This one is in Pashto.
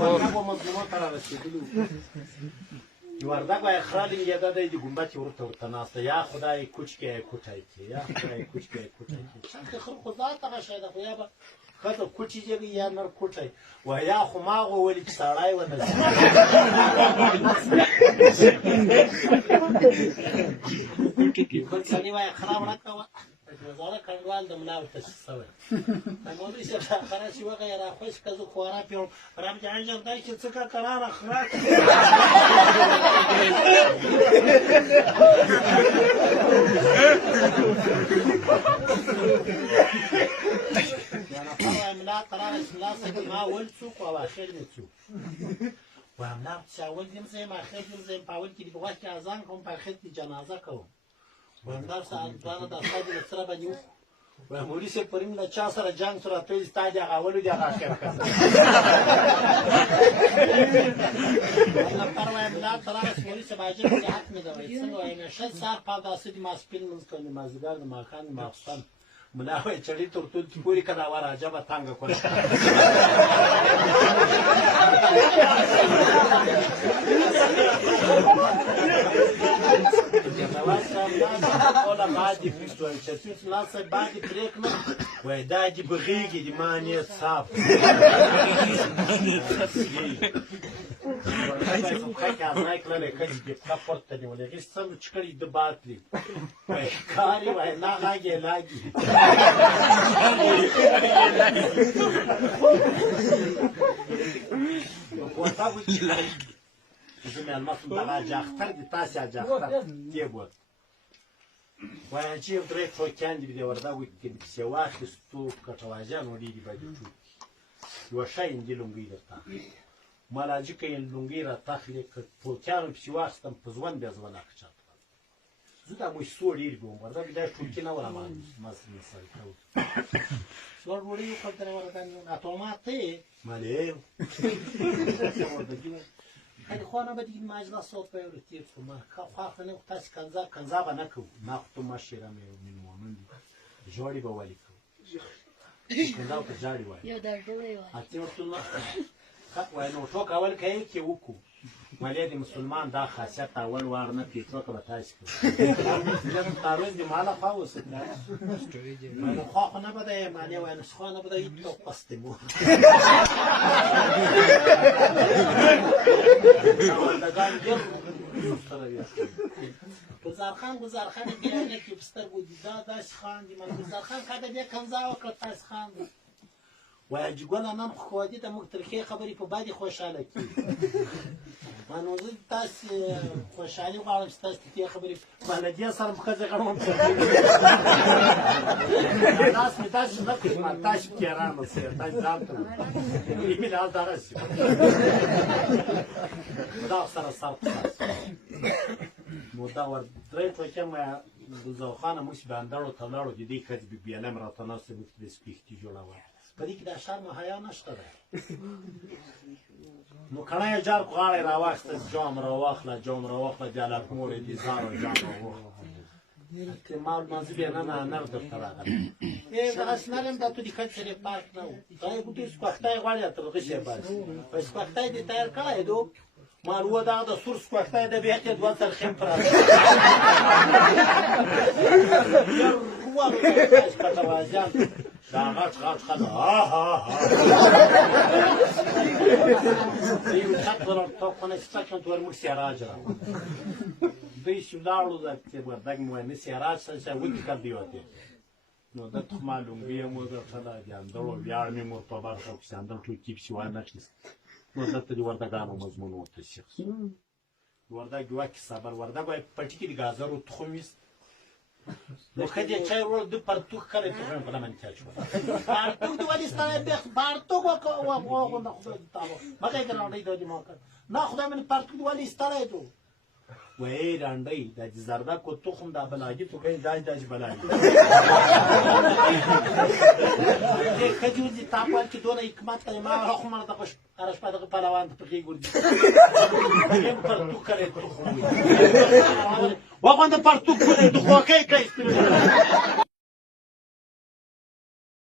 وردګو مظلومات را رسېدلي د وردګ وایي خره لنګېده دی د ګمبچې ورته ناسته یا خدای کوچ کې یې کوټی کې یا خدای کوچ کې یې کوټی کې څنګه خر خو ذات هغه شی ده خو یا به ښځه کوچې جګوي یا نر کوټی وایي یا خو ماغه ولي چې سړی ونه بل سړي وایي خره مړه کوه زاړه کنډوال د ملا ورته شوی مولوي صاحب خره چې وغه یې راخوش که زه خورا پیوم رب جان جان دی چې څه کراره خره ملا قراره چې ملا صاحب ما اول څوک او اخر مې څوک وایم ملا چې اول یم زه یم اخر یم زه یم په اول کې د په وخت کې اذان کوم په اخر کې جنازه کوم وایم دا دغه د استاد له سره باندې وکړو وایم مولوي صاحب پرون له چا سره جنګ سره ته ستا د هغه اول د هغه اخر کړه پر وایم ملا قراره چې مولوي صاحب اجر دې حق مې ده وایي څنګه وایم شل ساعت په داسې د ماسپین لمونځ کوم د مازدیګر د ماښام د ماخوستن ملا وایي چړې تر ټول پورې که دا وره عجبه تنګه کړه بعدی پیشتوی چسوس لاسه بعدی پریک نه وای دا دی بغیگی دی معنی صاف خاک از نایکلره کجی دی کپورت تنی ولی غیستان چکری دو باتری وای کاری وای ناغاگی لاگی وقتا بود زمین الماسم دقا جاختر دی تاسی جاختر دی بود وایي چې یو درې ټوکیان دي د وردګو کې پسې واخیستو کټواجیانو ډېرې باندې ټوکي یوه ښه هندي لونګۍ درته ملاجي که یې لونګۍ راته که ټوکیانو پسې واخیستم په ځوان بیا زه به ناکه چاته زه دا موسسو ډېرې به وم وردګ دا ټوکي نه وله مثال کوو سوړ ډوډۍ وخوړه درې وردګ اتوماتې مالې هذه خوانا بدي ماجلا صوت بيوري تير فما خاف أنا وقتاش كنزا بناكو ناخذ ماشي رامي من ومن جوري بواليكو كنزا وتجاري واي يا دارجلي واي أتيمتونا وينو توك أول كيك يوكو مالي مسلمان دا خاصية أول وارنا في توك بتاعسكو جم تاروين دي مالا فاوس ما خاخنا بدأ مالي وين خاخنا بدأ يتوق قصدمو گزارخان بیانه که بستر بودی داش خان دی من گزارخان کده بیا کنزا وکړه تاس خان وای جګول نن خو دې ته مختلفه خبرې په باندې خوشاله کی منو زه تاس خوشالي غواړم چې تاسو ته خبرې بلدیه سره مخزه غړم تاس می تاس نه کوم تاس کیرانو سره تاس ځانته ایمیل حال درسي دا سره نو دا ور درې ټوکې ما زوخانه موږ باندې ته لاړو د دې کډ بیانم راته ناسې وکړې سپیختي جوړاوه په دې کې د شرم او حیا نشته ده نو کله جار غاړې راوخته جام راوخله د علاق مور دي زارو جام راوخله که مال منځبه نه دفتر راغلی دا اسنالم د تو د کډ سره پارک نه دا یو د سپختای غاړې تر غشې باز په سپختای دي تیار کړای دو مالو دا د سور سپختای د بیا ته دوه تر خیم پر هو کټوازیان دا غاټ خاله یو خاطر ته په نستاکن تور مو سیراج را دوی شولاړو د وردګ مو نه سیراج سره ودی کړ دیوته نو د معلوم بیا مو د خلا دي اندرو بیا مې مو په برخه کې اندر ټو کیپ شو نه کیس نو دته دی وردګانو مضمون وته شي وردګ واکي صبر وردګ پټی کې غازرو تخمیس نو کدی چای ور د پرتوخ کړی ته په لمن کې شو پرتوخ د ولې ستاره به پرتوخ او نه خو تعالی مګر کنه دی د ما نه خدای من پرتوخ د ولې ستاره دو وای راندای د زردا کو تخم د بلاګي تو کې داج بلاګي کدی ودی تاپال کې دونه حکمت ته ما رحمه د پښ ارش په دغه پهلوان په کې ګورځي پرتوخ کړی ته وغوند پرتوخ کړی ته خو کې